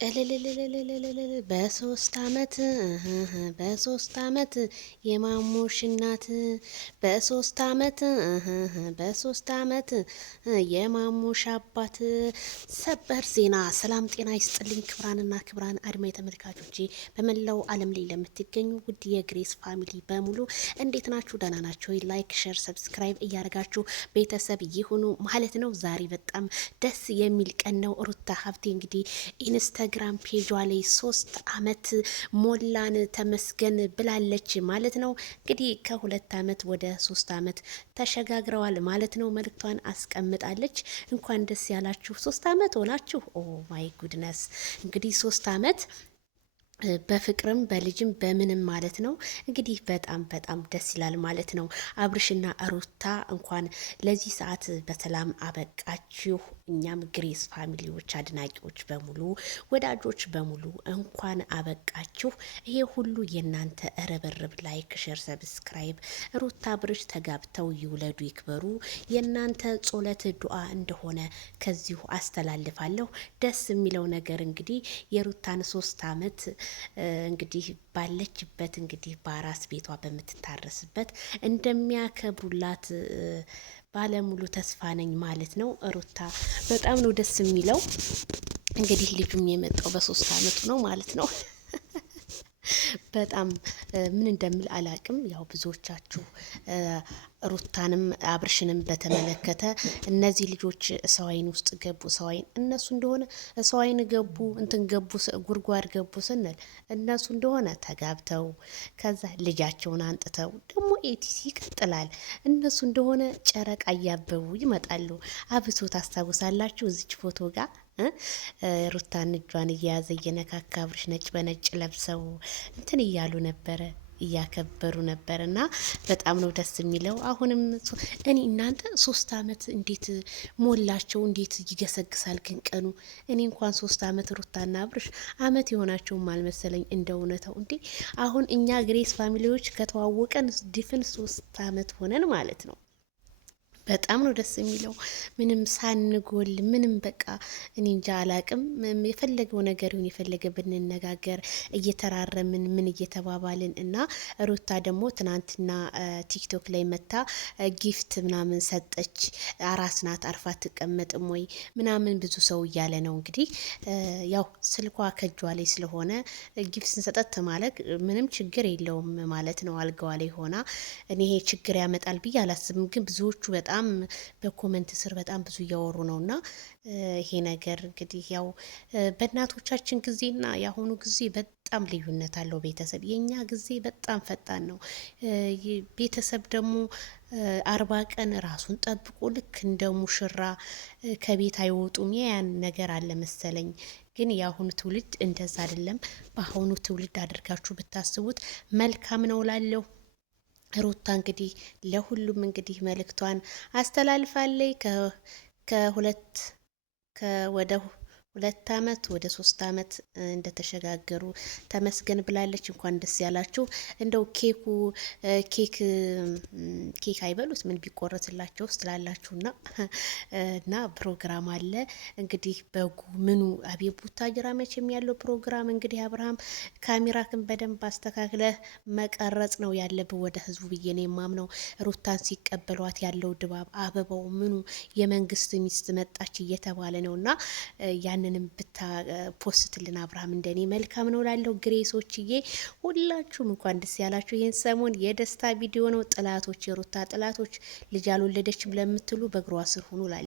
እልልልልልልልል በሶስት አመት የማሙሽ እናት በሶስት አመት በሶስት አመት የማሙሽ አባት። ሰበር ዜና። ሰላም ጤና ይስጥልኝ ክብራንና ክብራን አድማጭ ተመልካቾቼ በመላው ዓለም ላይ ለምትገኙ ውድ የግሬስ ፋሚሊ በሙሉ እንዴት ናችሁ? ደህና ናችሁ? ላይክ ሼር ሰብስክራይብ እያደረጋችሁ ቤተሰብ ይሁኑ ማለት ነው። ዛሬ በጣም ደስ የሚል ቀን ነው። ሩታ ሀብቴ እንግዲህ ኢንስታግራም ፔጇ ላይ 3 አመት ሞላን ተመስገን ብላለች ማለት ነው። እንግዲህ ከ2 አመት ወደ 3 አመት ተሸጋግረዋል ማለት ነው። መልእክቷን አስቀምጣለች። እንኳን ደስ ያላችሁ 3 አመት ሆናችሁ። ኦ ማይ ጉድነስ። እንግዲህ 3 አመት በፍቅርም በልጅም በምንም ማለት ነው። እንግዲህ በጣም በጣም ደስ ይላል ማለት ነው። አብርሽና ሩታ እንኳን ለዚህ ሰዓት በሰላም አበቃችሁ። እኛም ግሬስ ፋሚሊዎች አድናቂዎች በሙሉ ወዳጆች በሙሉ እንኳን አበቃችሁ። ይሄ ሁሉ የእናንተ ርብርብ፣ ላይክ ሼር ሰብስክራይብ፣ ሩታ አብርሽ ተጋብተው ይውለዱ ይክበሩ የእናንተ ጾለት ዱዓ እንደሆነ ከዚሁ አስተላልፋለሁ። ደስ የሚለው ነገር እንግዲህ የሩታን 3 አመት እንግዲህ ባለችበት እንግዲህ በአራስ ቤቷ በምትታረስበት እንደሚያከብሩላት ባለሙሉ ተስፋ ነኝ ማለት ነው። ሩታ በጣም ነው ደስ የሚለው። እንግዲህ ልጁም የመጣው በ3 አመቱ ነው ማለት ነው። በጣም ምን እንደምል አላቅም። ያው ብዙዎቻችሁ ሩታንም አብርሽንም በተመለከተ እነዚህ ልጆች ሰው አይን ውስጥ ገቡ፣ ሰው አይን እነሱ እንደሆነ ሰው አይን ገቡ፣ እንትን ገቡ፣ ጉድጓድ ገቡ ስንል እነሱ እንደሆነ ተጋብተው ከዛ ልጃቸውን አንጥተው ደግሞ ኤቲሲ ይቀጥላል። እነሱ እንደሆነ ጨረቃ እያበቡ ይመጣሉ። አብሶ ታስታውሳላችሁ እዚች ፎቶ ጋር ሩታን እጇን እየያዘ እየነካካ አብርሽ ነጭ በነጭ ለብሰው እንትን እያሉ ነበረ፣ እያከበሩ ነበር። እና በጣም ነው ደስ የሚለው። አሁንም እኔ እናንተ 3 አመት እንዴት ሞላቸው? እንዴት ይገሰግሳል ግን ቀኑ። እኔ እንኳን 3 አመት ሩታና አብርሽ አመት የሆናቸውም አልመሰለኝ እንደ እውነታው። እንዴ አሁን እኛ ግሬስ ፋሚሊዎች ከተዋወቀን ድፍን 3 አመት ሆነን ማለት ነው። በጣም ነው ደስ የሚለው። ምንም ሳንጎል ምንም በቃ እኔ እንጃ አላቅም። የፈለገው ነገር ይሁን የፈለገ ብንነጋገር እየተራረምን ምን እየተባባልን እና ሩታ ደግሞ ትናንትና ቲክቶክ ላይ መታ ጊፍት ምናምን ሰጠች። አራስ ናት አርፋ ትቀመጥም ወይ ምናምን ብዙ ሰው እያለ ነው እንግዲህ። ያው ስልኳ ከጇ ላይ ስለሆነ ጊፍት ስንሰጠት ማለት ምንም ችግር የለውም ማለት ነው። አልጋዋ ላይ ሆና እኔ ይሄ ችግር ያመጣል ብዬ አላስብም። ግን ብዙዎቹ በጣም በኮመንት ስር በጣም ብዙ እያወሩ ነው። እና ይሄ ነገር እንግዲህ ያው በእናቶቻችን ጊዜና የአሁኑ ጊዜ በጣም ልዩነት አለው። ቤተሰብ የኛ ጊዜ በጣም ፈጣን ነው። ቤተሰብ ደግሞ 40 ቀን ራሱን ጠብቆ ልክ እንደ ሙሽራ ከቤት አይወጡም። ያን ነገር አለ መሰለኝ። ግን የአሁኑ ትውልድ እንደዛ አይደለም። በአሁኑ ትውልድ አድርጋችሁ ብታስቡት መልካም ነው ላለሁ። ሩታ እንግዲህ ለሁሉም እንግዲህ መልእክቷን አስተላልፋለች። ወደ 2 አመት ወደ 3 አመት እንደተሸጋገሩ ተመስገን ብላለች። እንኳን ደስ ያላችሁ። እንደው ኬክ አይበሉት ምን ቢቆረስላቸው ስላላችሁና እና ፕሮግራም አለ እንግዲህ በጉ ምኑ አቤት ቡታጅራ መቼም ያለው ፕሮግራም እንግዲህ አብርሃም ካሜራክን በደንብ አስተካክለህ መቀረጽ ነው ያለብህ ወደ ህዝቡ ብዬ ነው የማምነው። ሩታን ሲቀበሏት ያለው ድባብ አበባው ምኑ የመንግስት ሚስት መጣች እየተባለ ነውና ያንንም ፖስትልን አብርሃም እንደኔ መልካም ነው ላለው። ግሬሶችዬ ሁላችሁም እንኳን ደስ ያላችሁ። ይሄን ሰሞን የደስታ ቪዲዮ ነው። ጥላቶች የሩታ ጥላቶች ልጅ አልወለደችም ለምትሉ በእግሯ ስር ሁኑ ላለ